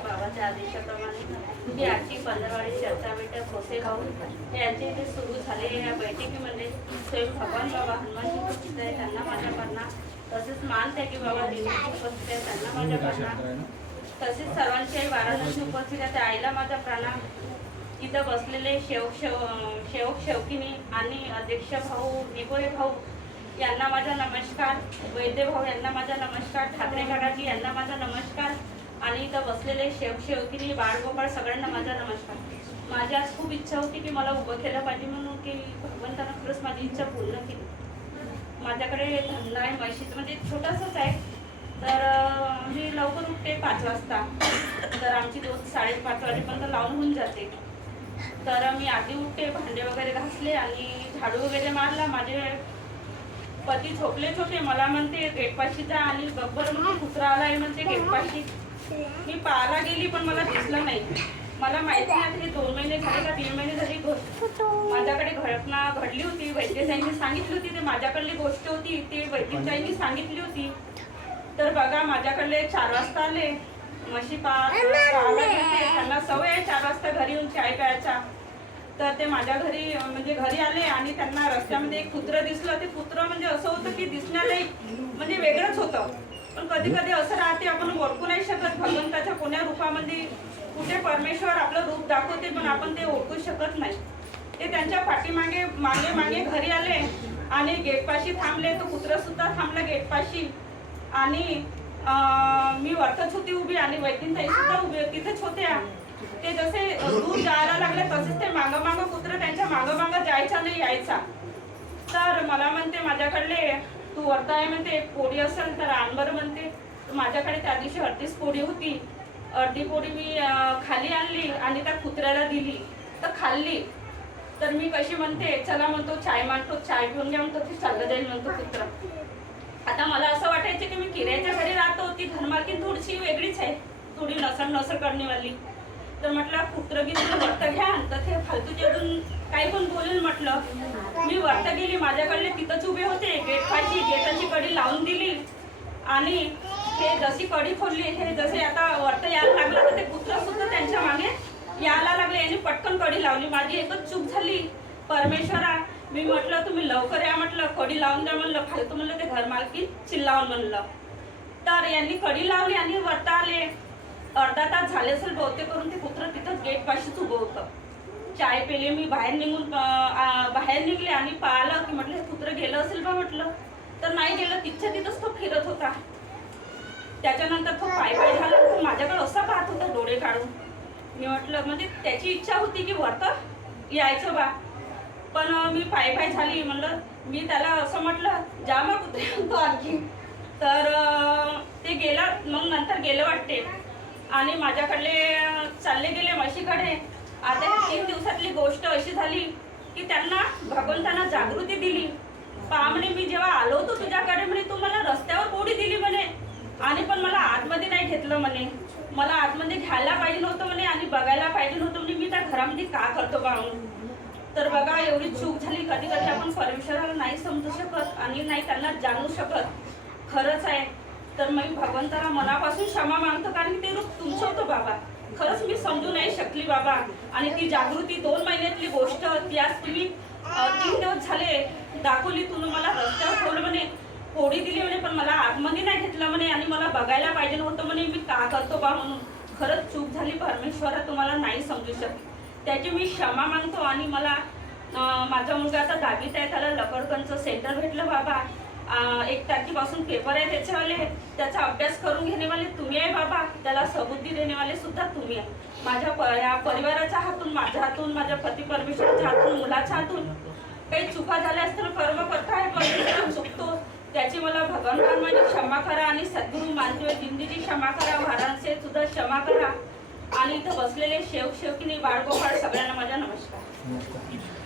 बाबांच्या आदेशाप्रमाणे जी आजची पंधरवाडी चर्चा बैठक खोसे भाऊ यांचे इथे सुरू झालेल्या या बैठकीमध्ये भगवान बाबा हनुमानजी उपस्थित आहे तसेच मान त्यागी बाबा देवीची उपस्थित आहे त्यांना माझ्या करणार तसेच सर्वांचे वाराणसी उपस्थित आहे त्या आईला माझा प्रणाम तिथं बसलेले शेवक शेव शेवक शेवकिनी आणि अध्यक्ष भाऊ दिगोरे भाऊ यांना माझा नमस्कार. वैद्य भाऊ यांना माझा नमस्कार. ठाकरे काकाजी यांना माझा नमस्कार. आणि इथं बसलेले शेवक शेवकिनी बाळगोपाळ सगळ्यांना माझा नमस्कार. माझी आज खूप इच्छा होती की मला उभं केलं पाहिजे म्हणून की भगवंतानं खरंच माझी इच्छा पूर्ण केली. माझ्याकडे धंदा आहे म्हशीचं म्हणजे छोटासाच आहे. तर मी लवकर उठते पाच वाजता. तर आमची दोन साडेपाच वाजेपर्यंत लावून होऊन जाते. तर मी आधी उठते भांडे वगैरे घासले आणि झाडू वगैरे मारला. माझे पती झोपलेच होते मला म्हणते गेटपाशी जा आणि गब्बर म्हणून कुत्रा आलाय म्हणते गेटपाशी. मी पाहायला गेली पण मला दिसलं नाही. मला माहिती नाही हे दोन महिने झाले का तीन महिने झाली गोष्ट माझ्याकडे घटना घडली होती वैद्यसाईंनी सांगितली होती ते माझ्याकडली गोष्ट होती ती वैद्यसाईंनी सांगितली होती. तर बघा माझ्याकडले चार वाजता आले. म्हशी पा त्यांना सवय आहे चार वाजता घरी येऊन चाय प्यायचा. तर ते माझ्या घरी म्हणजे घरी आले आणि त्यांना रस्त्यामध्ये एक कुत्र दिसलं. ते कुत्र म्हणजे असं होतं की दिसण्याला एक म्हणजे वेगळंच होतं. पण कधी कधी असं राहते आपण ओळखू नाही शकत भगवंताच्या कोण्या रूपामध्ये कुठे परमेश्वर आपलं रूप दाखवते पण आपण ते ओळखू शकत नाही. ते त्यांच्या पाठीमागे मागे मागे घरी आले आणि गेटपाशी थांबले. तो कुत्र सुद्धा थांबला गेटपाशी आणि मी वरतच होती उभी आणि वैद्यताई सुद्धा उभी तिथेच होत्या. ते जसे दूर जायला लागले तसेच ते मागं मागं कुत्र त्यांच्या मागं मागं जायचा नाही यायचा. तर मला म्हणते माझ्याकडले तू वरता आहे म्हणते एक पोळी असेल तर आण म्हणते. माझ्याकडे त्या दिवशी अर्धीच पोळी होती. अर्धी पोळी मी खाली आणली आणि त्या कुत्र्याला दिली. तर खाल्ली. तर मी कशी म्हणते चला म्हणतो चाय मांडतो चाय पिऊन घ्या म्हणतो ती चाललं जाईल म्हणतो कुत्रा. आता मला असं वाटायचं की मी किरायच्या घरी राहतो ती घरमालकीन थोडीशी वेगळीच आहे. थोडी नसर नसर करणेवाली तर म्हटलं कुत्र की तुम्ही वर्त घ्या तर ते फालतूचे अजून काही पण बोलेल म्हटलं. मी वर्त गेली माझ्याकडले तिथंच उभे होते. गेट पाहिजे गेटाची कडी लावून दिली. आणि हे जशी कडी खोलली हे जसे आता वर्त यायला लागलं तर ते कुत्र सुद्धा त्यांच्या मागे यायला लागले. यांनी पटकन कडी लावली. माझी एकच चूक झाली. परमेश्वरा मी म्हटलं तुम्ही लवकर या म्हटलं. कडी लावून द्या म्हणलं. फालतू म्हणलं ते घरमालकी चिल्लावून म्हणलं. तर यांनी कडी लावली आणि वरता आले. अर्धा तास झाले असेल बहुतेक करून ते गेट पाशीच उभं होतं. चाय पेले मी बाहेर निघून बाहेर निघले आणि पाहिलं की म्हटलं कुत्र गेलं असेल बा म्हटलं. तर नाही गेलं तिथच्या तिथंच तो फिरत होता. त्याच्यानंतर तो पाय पाय झाला. तो माझ्याकडे असा पाहत होता डोळे काढून. मी म्हटलं म्हणजे त्याची इच्छा होती की वरतं यायचं बा. पण मी पाय पाय झाली. म्हणलं मी त्याला असं म्हटलं जा मग कुत्रे म्हणतो आणखी. तर ते गेला. मग नंतर गेलं वाटते. आणि माझ्याकडले चालले गेले म्हशीकडे. आता ही तीन दिवसातली गोष्ट अशी झाली की त्यांना भगवंतांना जागृती दिली. पहा म्हणे मी जेव्हा आलो होतो तुझ्याकडे म्हणे तू मला रस्त्यावर गोडी दिली म्हणे. आणि पण मला आतमध्ये नाही घेतलं म्हणे. मला आतमध्ये घ्यायला पाहिजे नव्हतं म्हणे आणि बघायला पाहिजे नव्हतं म्हणे मी त्या घरामध्ये का करतो बा? तर बघा एवढी चूक झाली. कधी कधी आपण परमेश्वराला नाही समजू शकत आणि नाही त्यांना जाणू शकत. तर मी भगवंताला मनापासून क्षमा मागतो कारण की ते रूप तुमचं होतं बाबा. खरंच मी समजू नाही शकली बाबा. आणि ती जागृती दोन महिन्यातली गोष्ट ती आज तुम्ही तीन दिवस झाले दाखवली तुम्ही मला रस्त्यावर ठेवलं म्हणे पोळी दिली म्हणे पण मला आतमध्ये नाही घेतलं म्हणे आणि मला बघायला पाहिजे नव्हतं म्हणे मी का करतो बा म्हणून. खरंच चूक झाली परमेश्वरा तुम्हाला नाही समजू शकत. त्याची मी क्षमा मागतो आणि मला माझा मुलगा आता दहावीत आहे त्याला लकडकनचं सेंटर भेटलं बाबा. एक तारखेपासून पेपर आहे त्याच्यावाले. त्याचा अभ्यास करून घेणेवाले तुम्ही आहे बाबा. त्याला सबुद्धी देणेवाले सुद्धा तुम्ही आहे. माझ्या प या परिवाराच्या हातून माझ्या हातून माझ्या पती परमेश्वरच्या हातून मुलाच्या हातून. काही चुका झाल्या असतील कर्म करता आहे परमेश्वर चुकतो त्याची मला भगवान माझी क्षमा करा आणि सद्गुरू मानदेव दिंदीची क्षमा करा वारांचे सुद्धा क्षमा करा. आणि इथं बसलेले शेव शेवकिनी बाळगोपाळ सगळ्यांना माझा नमस्कार.